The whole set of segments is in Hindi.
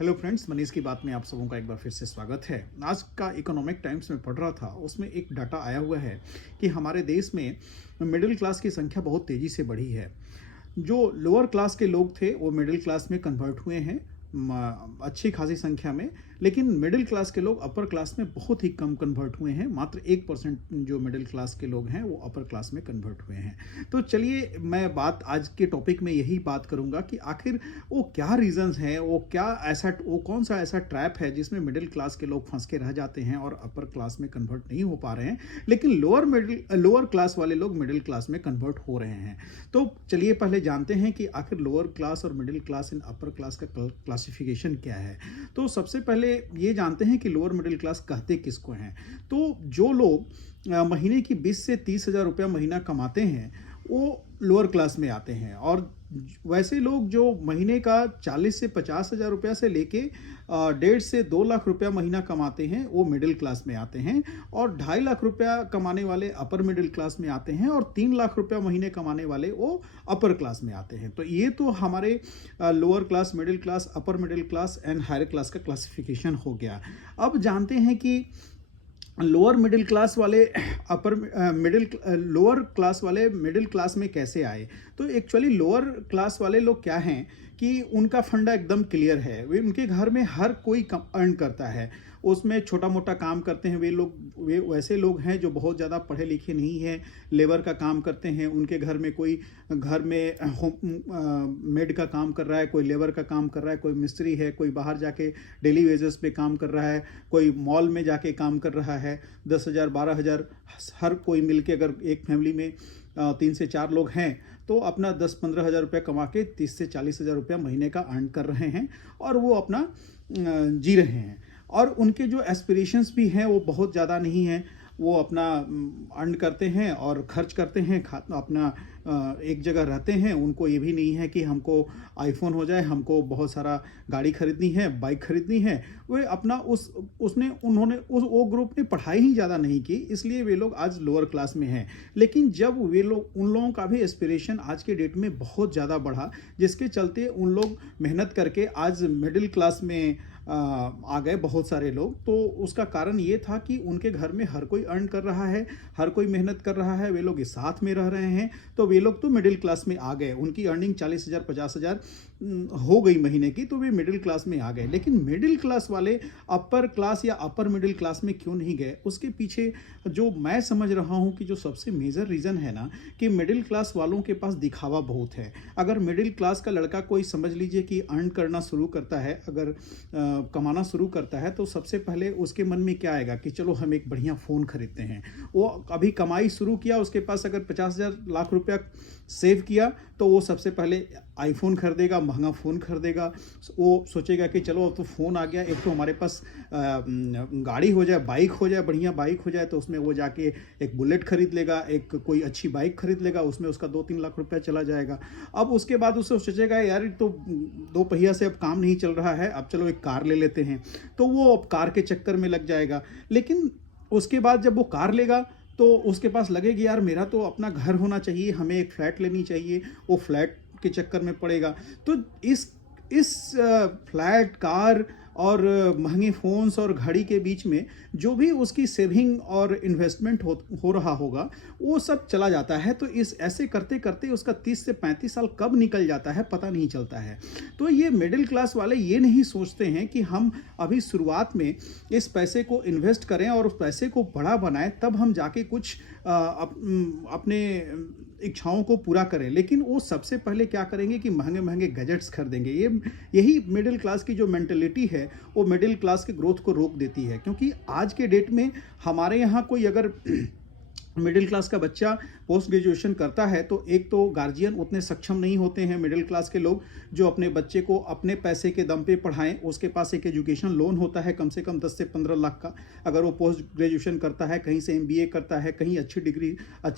हेलो फ्रेंड्स, मनीष की बात में आप सबों का एक बार फिर से स्वागत है। आज का इकोनॉमिक टाइम्स में पढ़ रहा था, उसमें एक डाटा आया हुआ है कि हमारे देश में मिडिल क्लास की संख्या बहुत तेज़ी से बढ़ी है। जो लोअर क्लास के लोग थे वो मिडिल क्लास में कन्वर्ट हुए हैं अच्छी खासी संख्या में। लेकिन मिडिल क्लास के लोग अपर क्लास में बहुत ही कम कन्वर्ट हुए हैं। मात्र 1% जो मिडिल क्लास के लोग हैं वो अपर क्लास में कन्वर्ट हुए हैं। तो चलिए, मैं बात आज के टॉपिक में यही बात करूंगा कि आखिर वो क्या रीजंस हैं, वो कौन सा ऐसा ट्रैप है जिसमें मिडिल क्लास के लोग फंस के रह जाते हैं और अपर क्लास में कन्वर्ट नहीं हो पा रहे हैं, लेकिन लोअर क्लास वाले लोग मिडिल क्लास में कन्वर्ट हो रहे हैं। तो चलिए पहले जानते हैं कि आखिर लोअर क्लास और middle class and upper class का क्लासिफिकेशन क्या है। तो सबसे पहले ये जानते हैं कि लोअर मिडिल क्लास कहते किसको हैं। तो जो लोग महीने की 20 से 30 हज़ार रुपया महीना कमाते हैं वो लोअर क्लास में आते हैं, और वैसे लोग जो महीने का 40 से 50 हज़ार रुपया से लेके 1.5 से 2 लाख रुपया महीना कमाते हैं वो मिडिल क्लास में आते हैं, और 2.5 लाख रुपया कमाने वाले अपर मिडिल क्लास में आते हैं, और 3 लाख रुपया महीने कमाने वाले वो अपर क्लास में आते हैं। तो ये तो हमारे lower class, middle class, upper middle class and higher class का क्लासिफिकेशन हो गया। अब जानते हैं कि लोअर मिडिल क्लास वाले लोअर क्लास वाले मिडिल क्लास में कैसे आए। तो एक्चुअली लोअर क्लास वाले लोग क्या हैं कि उनका फंडा एकदम क्लियर है। वे उनके घर में हर कोई अर्न करता है, उसमें छोटा मोटा काम करते हैं। वे वैसे लोग हैं जो बहुत ज़्यादा पढ़े लिखे नहीं हैं, लेबर का काम करते हैं। उनके घर में कोई घर में मेड का काम कर रहा है, कोई लेबर का काम कर रहा है, कोई मिस्त्री है, कोई बाहर जाके डेली वेजेस पे काम कर रहा है, कोई मॉल में जाके काम कर रहा है। 10,000 12,000 हर कोई मिलके, अगर एक फैमिली में 3 से 4 लोग हैं तो अपना 10-15 हज़ार रुपया कमा के 30 से 40 हज़ार रुपया महीने का अर्न कर रहे हैं, और वो अपना जी रहे हैं। और उनके जो एस्पिरेशंस भी हैं वो बहुत ज़्यादा नहीं हैं। वो अपना अर्न करते हैं और खर्च करते हैं, अपना एक जगह रहते हैं। उनको ये भी नहीं है कि हमको आईफोन हो जाए, हमको बहुत सारा गाड़ी खरीदनी है, बाइक खरीदनी है। वे अपना वो ग्रुप ने पढ़ाई ही ज़्यादा नहीं की, इसलिए वे लोग आज लोअर क्लास में हैं। लेकिन जब वे लोग, उन लोगों का भी एस्पिरेशन आज के डेट में बहुत ज़्यादा बढ़ा, जिसके चलते उन लोग मेहनत करके आज मिडिल क्लास में आ गए बहुत सारे लोग। तो उसका कारण ये था कि उनके घर में हर कोई अर्न कर रहा है, हर कोई मेहनत कर रहा है, वे लोग इस साथ में रह रहे हैं, तो वे लोग तो मिडिल क्लास में आ गए। उनकी अर्निंग 40,000 50,000 हो गई महीने की, तो वे मिडिल क्लास में आ गए। लेकिन मिडिल क्लास वाले अपर क्लास या अपर मिडिल क्लास में क्यों नहीं गए, उसके पीछे जो मैं समझ रहा हूँ कि जो सबसे मेजर रीज़न है ना, कि मिडिल क्लास वालों के पास दिखावा बहुत है। अगर मिडिल क्लास का लड़का कोई, समझ लीजिए कि अर्न करना शुरू करता है, अगर कमाना शुरू करता है, तो सबसे पहले उसके मन में क्या आएगा कि चलो हम एक बढ़िया फ़ोन खरीदते हैं। वो अभी कमाई शुरू किया, उसके पास अगर 50,000 लाख रुपया सेव किया, तो वो सबसे पहले आईफोन खरीदेगा, महंगा फ़ोन खरीदेगा। वो सोचेगा कि चलो अब तो फ़ोन आ गया, एक तो हमारे पास गाड़ी हो जाए, बाइक हो जाए, बढ़िया बाइक हो जाए, तो उसमें वो जाके एक बुलेट खरीद लेगा, एक कोई अच्छी बाइक खरीद लेगा, उसमें उसका 2-3 लाख रुपया चला जाएगा। अब उसके बाद उससे सोचेगा यार तो 2 पहिया से अब काम नहीं चल रहा है, अब चलो एक कार ले लेते हैं। तो वो अब कार के चक्कर में लग जाएगा। लेकिन उसके बाद जब वो कार लेगा तो उसके पास लगेगी यार मेरा तो अपना घर होना चाहिए, हमें एक फ्लैट लेनी चाहिए, वो फ्लैट के चक्कर में पड़ेगा। तो इस फ्लैट, कार और महंगे फ़ोन्स और घड़ी के बीच में जो भी उसकी सेविंग और इन्वेस्टमेंट हो रहा होगा, वो सब चला जाता है। तो इस ऐसे करते करते उसका 30 से 35 साल कब निकल जाता है पता नहीं चलता है। तो ये मिडिल क्लास वाले ये नहीं सोचते हैं कि हम अभी शुरुआत में इस पैसे को इन्वेस्ट करें और उस पैसे को बड़ा बनाएं, तब हम जाके कुछ अपने इच्छाओं को पूरा करें। लेकिन वो सबसे पहले क्या करेंगे कि महंगे महंगे गैजेट्स खरीदेंगे। यही मिडिल क्लास की जो मेंटलिटी है वो मिडिल क्लास के ग्रोथ को रोक देती है। क्योंकि आज के डेट में हमारे यहाँ कोई अगर मिडिल क्लास का बच्चा पोस्ट ग्रेजुएशन करता है, तो एक तो गार्जियन उतने सक्षम नहीं होते हैं मिडिल क्लास के लोग जो अपने बच्चे को अपने पैसे के दम पे पढ़ाएं। उसके पास एक एजुकेशन लोन होता है कम से कम 10 से 15 लाख का। अगर वो पोस्ट ग्रेजुएशन करता है, कहीं से MBA करता है, कहीं अच्छे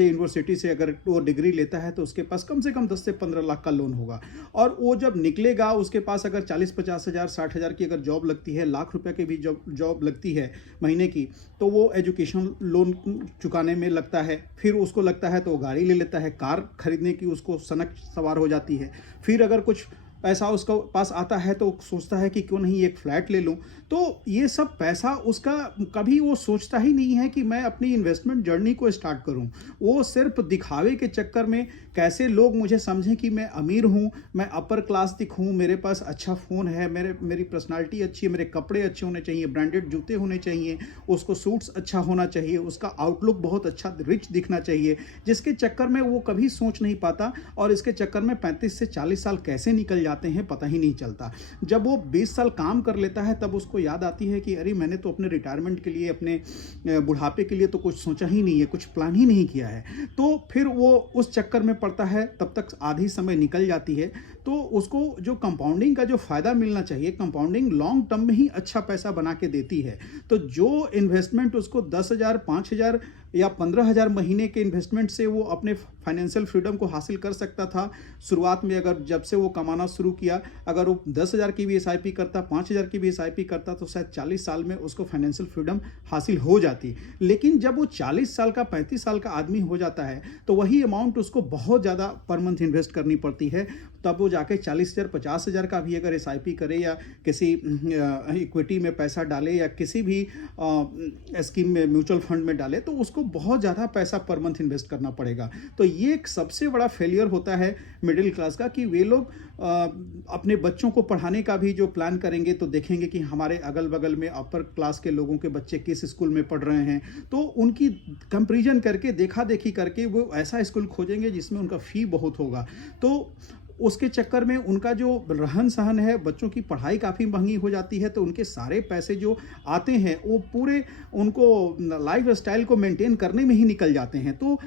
यूनिवर्सिटी से अगर वो डिग्री लेता है, तो उसके पास कम से कम 10 से 15 लाख का लोन होगा। और वो जब निकलेगा, उसके पास अगर 40-50 हज़ार 60 हज़ार की अगर जॉब लगती है, लाख रुपये की भी जॉब लगती है महीने की, तो वो एजुकेशन लोन चुकाने में लगता है। फिर उसको लगता है तो वो गाड़ी ले लेता है, कार खरीदने की उसको सनक सवार हो जाती है। फिर अगर कुछ पैसा उसके पास आता है तो सोचता है कि क्यों नहीं एक फ्लैट ले लूँ। तो ये सब पैसा उसका कभी वो सोचता ही नहीं है कि मैं अपनी इन्वेस्टमेंट जर्नी को स्टार्ट करूँ। वो सिर्फ दिखावे के चक्कर में कैसे लोग मुझे समझें कि मैं अमीर हूँ, मैं अपर क्लास दिखूँ, मेरे पास अच्छा फ़ोन है, मेरी पर्सनैलिटी अच्छी है, मेरे कपड़े अच्छे होने चाहिए, ब्रांडेड जूते होने चाहिए, उसको सूट्स अच्छा होना चाहिए, उसका आउटलुक बहुत अच्छा रिच दिखना चाहिए, जिसके चक्कर में वो कभी सोच नहीं पाता और इसके चक्कर में 35 से 40 साल कैसे निकल जाते हैं पता ही नहीं चलता। जब वो 20 साल काम कर लेता है तब उसको याद आती है कि अरे मैंने तो अपने रिटायरमेंट के लिए, अपने बुढ़ापे के लिए तो कुछ सोचा ही नहीं है, कुछ प्लान ही नहीं किया है। तो फिर वो उस चक्कर में पड़ता है, तब तक आधी समय निकल जाती है। तो उसको जो कंपाउंडिंग का जो फ़ायदा मिलना चाहिए, कंपाउंडिंग लॉन्ग टर्म में ही अच्छा पैसा बना के देती है। तो जो इन्वेस्टमेंट उसको 10,000, 5,000 या 15,000 महीने के इन्वेस्टमेंट से वो अपने फाइनेंशियल फ्रीडम को हासिल कर सकता था शुरुआत में, अगर जब से वो कमाना शुरू किया, अगर वो 10,000 की भी एसआईपी करता, 5,000 की भी एसआईपी करता, तो शायद 40 साल में उसको फाइनेंशियल फ्रीडम हासिल हो जाती। लेकिन जब वो 40 साल का, 35 साल का आदमी हो जाता है तो वही अमाउंट उसको बहुत ज़्यादा पर मंथ इन्वेस्ट करनी पड़ती है। तब वो जाके 40,000, 50,000 का भी अगर एसआईपी करे या किसी इक्विटी में पैसा डाले या किसी भी स्कीम में, म्यूचुअल फंड में डाले, तो उसको बहुत ज़्यादा पैसा पर मंथ इन्वेस्ट करना पड़ेगा। तो ये एक सबसे बड़ा फेलियर होता है मिडिल क्लास का, कि वे लोग अपने बच्चों को पढ़ाने का भी जो प्लान करेंगे तो देखेंगे कि हमारे अगल बगल में अपर क्लास के लोगों के बच्चे किस स्कूल में पढ़ रहे हैं, तो उनकी कंपैरिजन करके, देखा देखी करके वो ऐसा स्कूल खोजेंगे जिसमें उनका फ़ी बहुत होगा। तो उसके चक्कर में उनका जो रहन सहन है, बच्चों की पढ़ाई काफ़ी महंगी हो जाती है, तो उनके सारे पैसे जो आते हैं वो पूरे उनको लाइफ स्टाइल को मेंटेन करने में ही निकल जाते हैं। तो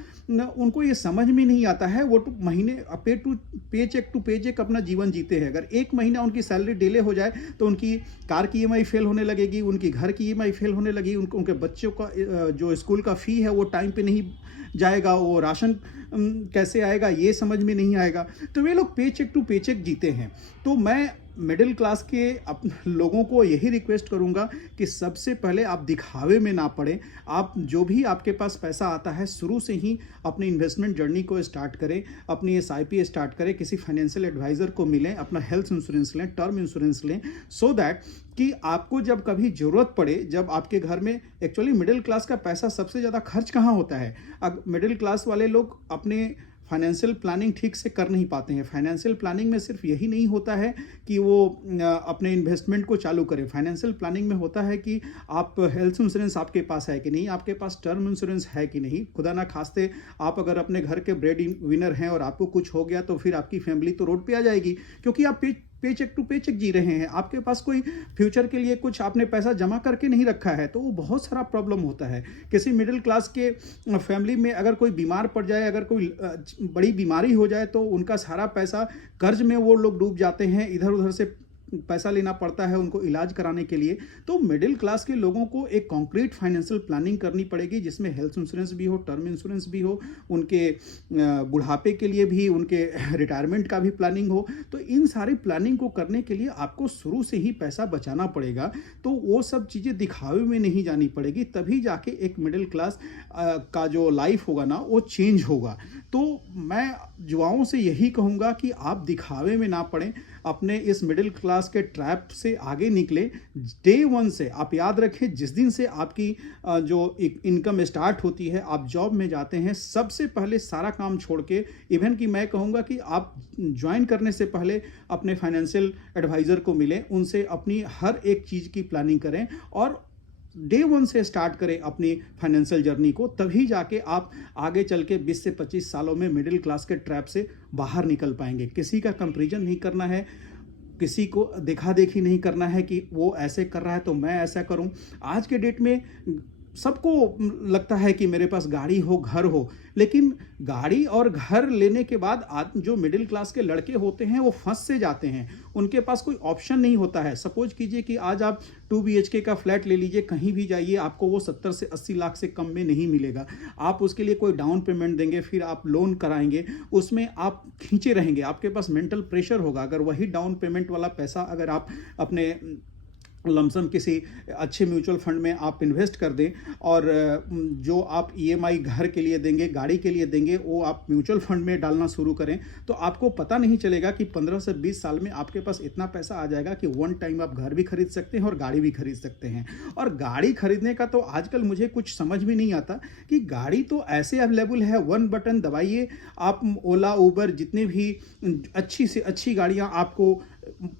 उनको ये समझ में नहीं आता है, वो तो महीने पे चेक टू पे चेक अपना जीवन जीते हैं। अगर एक महीना उनकी सैलरी डिले हो जाए तो उनकी कार की ईएमआई फेल होने लगेगी, उनकी घर की ईएमआई फेल होने लगी, उनके बच्चों का जो स्कूल का फ़ी है वो टाइम पे नहीं जाएगा, वो राशन कैसे आएगा ये समझ में नहीं आएगा। तो वे लोग पे चेक टू पे चेक जीते हैं। तो मैं मिडिल क्लास के लोगों को यही रिक्वेस्ट करूंगा कि सबसे पहले आप दिखावे में ना पड़ें। आप जो भी आपके पास पैसा आता है शुरू से ही अपनी इन्वेस्टमेंट जर्नी को स्टार्ट करें, अपनी एसआईपी स्टार्ट करें, किसी फाइनेंशियल एडवाइज़र को मिलें, अपना हेल्थ इंश्योरेंस लें, टर्म इंश्योरेंस लें, सो दैट कि आपको जब कभी ज़रूरत पड़े, जब आपके घर में, एक्चुअली मिडिल क्लास का पैसा सबसे ज़्यादा खर्च कहाँ होता है? अब मिडिल क्लास वाले लोग अपने फाइनेंशियल प्लानिंग ठीक से कर नहीं पाते हैं। फाइनेंशियल प्लानिंग में सिर्फ यही नहीं होता है कि वो अपने इन्वेस्टमेंट को चालू करें। फाइनेंशियल प्लानिंग में होता है कि आप हेल्थ इंश्योरेंस आपके पास है कि नहीं, आपके पास टर्म इंश्योरेंस है कि नहीं। खुदा ना खास्ते आप अगर अपने घर के ब्रेड विनर हैं और आपको कुछ हो गया तो फिर आपकी फैमिली तो रोड पे आ जाएगी, क्योंकि आप पे चेक टू पे चेक जी रहे हैं। आपके पास कोई फ्यूचर के लिए कुछ आपने पैसा जमा करके नहीं रखा है, तो वो बहुत सारा प्रॉब्लम होता है। किसी मिडिल क्लास के फैमिली में अगर कोई बीमार पड़ जाए, अगर कोई बड़ी बीमारी हो जाए, तो उनका सारा पैसा कर्ज में वो लोग डूब जाते हैं, इधर उधर से पैसा लेना पड़ता है उनको इलाज कराने के लिए। तो मिडिल क्लास के लोगों को एक कॉन्क्रीट फाइनेंशियल प्लानिंग करनी पड़ेगी, जिसमें हेल्थ इंश्योरेंस भी हो, टर्म इंश्योरेंस भी हो, उनके बुढ़ापे के लिए भी, उनके रिटायरमेंट का भी प्लानिंग हो। तो इन सारी प्लानिंग को करने के लिए आपको शुरू से ही पैसा बचाना पड़ेगा। तो वो सब चीज़ें दिखावे में नहीं जानी पड़ेगी, तभी जाके एक मिडिल क्लास का जो लाइफ होगा ना वो चेंज होगा। तो मैं युवाओं से यही कहूँगा कि आप दिखावे में ना पड़ें, अपने इस मिडिल क्लास के ट्रैप से आगे निकले। डे वन से आप याद रखें, जिस दिन से आपकी जो इनकम स्टार्ट होती है, आप जॉब में जाते हैं, सबसे पहले सारा काम छोड़ के, इवन कि मैं कहूँगा कि आप ज्वाइन करने से पहले अपने फाइनेंशियल एडवाइज़र को मिलें, उनसे अपनी हर एक चीज़ की प्लानिंग करें और डे वन से स्टार्ट करें अपनी फाइनेंशियल जर्नी को। तभी जाके आप आगे चल के 20 से 25 सालों में मिडिल क्लास के ट्रैप से बाहर निकल पाएंगे। किसी का कंपैरिजन नहीं करना है, किसी को देखा देखी नहीं करना है कि वो ऐसे कर रहा है तो मैं ऐसा करूं। आज के डेट में सबको लगता है कि मेरे पास गाड़ी हो, घर हो, लेकिन गाड़ी और घर लेने के बाद जो मिडिल क्लास के लड़के होते हैं वो फंस से जाते हैं। उनके पास कोई ऑप्शन नहीं होता है। सपोज कीजिए कि आज आप 2 BHK का फ्लैट ले लीजिए, कहीं भी जाइए, आपको वो 70 से 80 लाख से कम में नहीं मिलेगा। आप उसके लिए कोई डाउन पेमेंट देंगे, फिर आप लोन कराएंगे, उसमें आप खींचे रहेंगे, आपके पास मेंटल प्रेशर होगा। अगर वही डाउन पेमेंट वाला पैसा अगर आप अपने लमसम किसी अच्छे म्यूचुअल फंड में आप इन्वेस्ट कर दें और जो आप ईएमआई घर के लिए देंगे, गाड़ी के लिए देंगे, वो आप म्यूचुअल फंड में डालना शुरू करें, तो आपको पता नहीं चलेगा कि 15 से 20 साल में आपके पास इतना पैसा आ जाएगा कि वन टाइम आप घर भी खरीद सकते हैं और गाड़ी भी खरीद सकते हैं। और गाड़ी खरीदने का तो आजकल मुझे कुछ समझ में नहीं आता कि गाड़ी तो ऐसे अवेलेबल है, वन बटन दबाइए, आप ओला, उबर, जितने भी अच्छी से अच्छी गाड़ियाँ आपको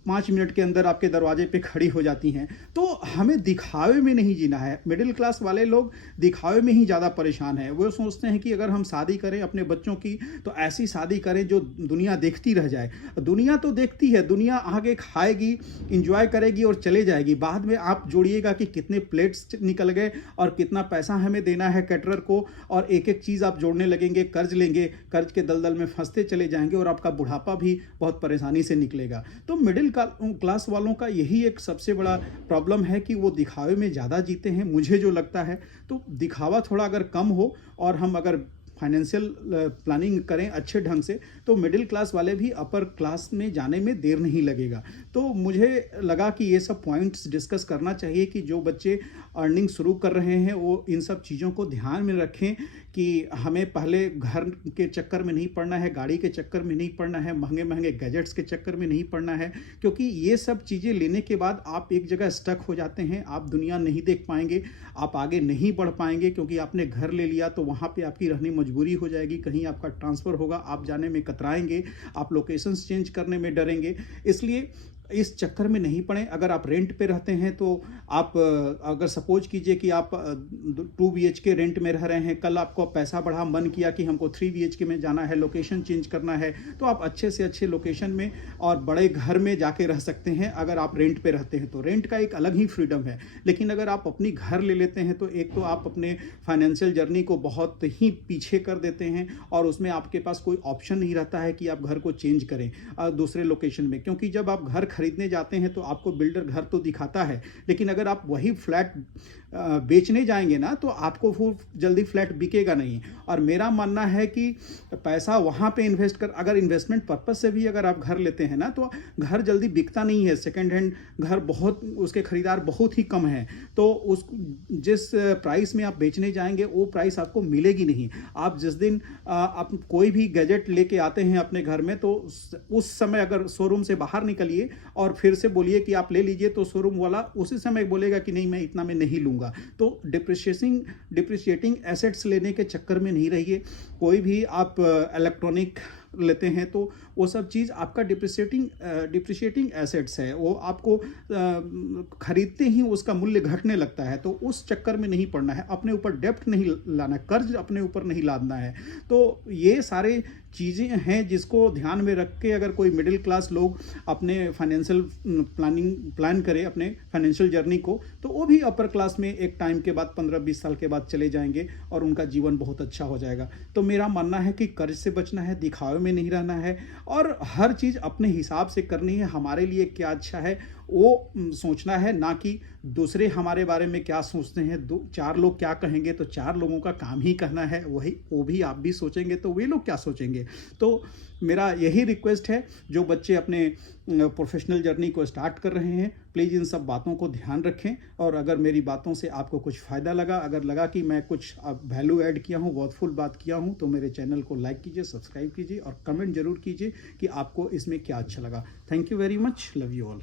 5 मिनट के अंदर आपके दरवाजे पे खड़ी हो जाती हैं। तो हमें दिखावे में नहीं जीना है। मिडिल क्लास वाले लोग दिखावे में ही ज़्यादा परेशान हैं। वो सोचते हैं कि अगर हम शादी करें अपने बच्चों की तो ऐसी शादी करें जो दुनिया देखती रह जाए। दुनिया तो देखती है, दुनिया आगे खाएगी, इंजॉय करेगी और चले जाएगी। बाद में आप जोड़िएगा कि कितने प्लेट्स निकल गए और कितना पैसा हमें देना है कैटरर को, और एक एक चीज़ आप जोड़ने लगेंगे, कर्ज लेंगे, कर्ज के दलदल में फंसते चले जाएंगे और आपका बुढ़ापा भी बहुत परेशानी से निकलेगा। तो मिडिल क्लास वालों का यही एक सबसे बड़ा प्रॉब्लम है कि वो दिखावे में ज़्यादा जीते हैं, मुझे जो लगता है। तो दिखावा थोड़ा अगर कम हो और हम अगर फाइनेंशियल प्लानिंग करें अच्छे ढंग से, तो मिडिल क्लास वाले भी अपर क्लास में जाने में देर नहीं लगेगा। तो मुझे लगा कि ये सब पॉइंट्स डिस्कस करना चाहिए कि जो बच्चे अर्निंग शुरू कर रहे हैं वो इन सब चीज़ों को ध्यान में रखें कि हमें पहले घर के चक्कर में नहीं पड़ना है, गाड़ी के चक्कर में नहीं पड़ना है, महंगे महंगे गैजेट्स के चक्कर में नहीं पड़ना है, क्योंकि ये सब चीज़ें लेने के बाद आप एक जगह स्टक हो जाते हैं। आप दुनिया नहीं देख पाएंगे, आप आगे नहीं बढ़ पाएंगे, क्योंकि आपने घर ले लिया तो वहाँ पे आपकी रहनी मजबूरी हो जाएगी, कहीं आपका ट्रांसफ़र होगा, आप जाने में कतराएंगे, आप लोकेशंस चेंज करने में डरेंगे। इसलिए इस चक्कर में नहीं पड़े। अगर आप रेंट पे रहते हैं तो आप अगर सपोज कीजिए कि आप 2 BHK रेंट में रह रहे हैं, कल आपको पैसा बढ़ा, मन किया कि हमको 3 BHK में जाना है, लोकेशन चेंज करना है, तो आप अच्छे से अच्छे लोकेशन में और बड़े घर में जाके रह सकते हैं। अगर आप रेंट पे रहते हैं तो रेंट का एक अलग ही फ्रीडम है। लेकिन अगर आप अपनी घर ले लेते हैं तो एक तो आप अपने फाइनेंशियल जर्नी को बहुत ही पीछे कर देते हैं और उसमें आपके पास कोई ऑप्शन नहीं रहता है कि आप घर को चेंज करें दूसरे लोकेशन में। क्योंकि जब आप घर खरीदने जाते हैं तो आपको बिल्डर घर तो दिखाता है, लेकिन अगर आप वही फ्लैट बेचने जाएंगे ना तो आपको वो जल्दी फ्लैट बिकेगा नहीं। और मेरा मानना है कि पैसा वहाँ पे इन्वेस्ट कर, अगर इन्वेस्टमेंट पर्पस से भी अगर आप घर लेते हैं ना तो घर जल्दी बिकता नहीं है। सेकंड हैंड घर बहुत, उसके खरीदार बहुत ही कम हैं, तो उस जिस प्राइस में आप बेचने जाएंगे वो प्राइस आपको मिलेगी नहीं। आप जिस दिन आप कोई भी गैजेट लेके आते हैं अपने घर में तो उस समय अगर शोरूम से बाहर निकलिए और फिर से बोलिए कि आप ले लीजिए, तो शोरूम वाला उसी समय बोलेगा कि नहीं, मैं इतना में नहीं लूँगा। तो डिप्रिशिएटिंग एसेट्स लेने के चक्कर में नहीं रहिए। कोई भी आप इलेक्ट्रॉनिक लेते हैं तो वो सब चीज़ आपका डिप्रिशिएटिंग एसेट्स है, वो आपको खरीदते ही उसका मूल्य घटने लगता है। तो उस चक्कर में नहीं पड़ना है, अपने ऊपर डेप्ट नहीं लाना, कर्ज अपने ऊपर नहीं लादना है। तो ये सारे चीज़ें हैं जिसको ध्यान में रख के अगर कोई मिडिल क्लास लोग अपने फाइनेंशियल प्लान करे अपने फाइनेंशियल जर्नी को, तो वो भी अपर क्लास में एक टाइम के बाद 15-20 साल के बाद चले जाएंगे और उनका जीवन बहुत अच्छा हो जाएगा। तो मेरा मानना है कि कर्ज से बचना है, दिखावे में नहीं रहना है और हर चीज़ अपने हिसाब से करनी है। हमारे लिए क्या अच्छा है वो सोचना है, ना कि दूसरे हमारे बारे में क्या सोचते हैं। 4 लोग क्या कहेंगे तो 4 लोगों का काम ही करना है, वो भी आप भी सोचेंगे तो वे लोग क्या सोचेंगे। तो मेरा यही रिक्वेस्ट है, जो बच्चे अपने प्रोफेशनल जर्नी को स्टार्ट कर रहे हैं, प्लीज़ इन सब बातों को ध्यान रखें। और अगर मेरी बातों से आपको कुछ फ़ायदा लगा, अगर लगा कि मैं कुछ वैल्यू ऐड किया हूँ, वर्थफुल बात किया हूँ, तो मेरे चैनल को लाइक कीजिए, सब्सक्राइब कीजिए और कमेंट जरूर कीजिए कि आपको इसमें क्या अच्छा लगा। Thank you very much, love you all.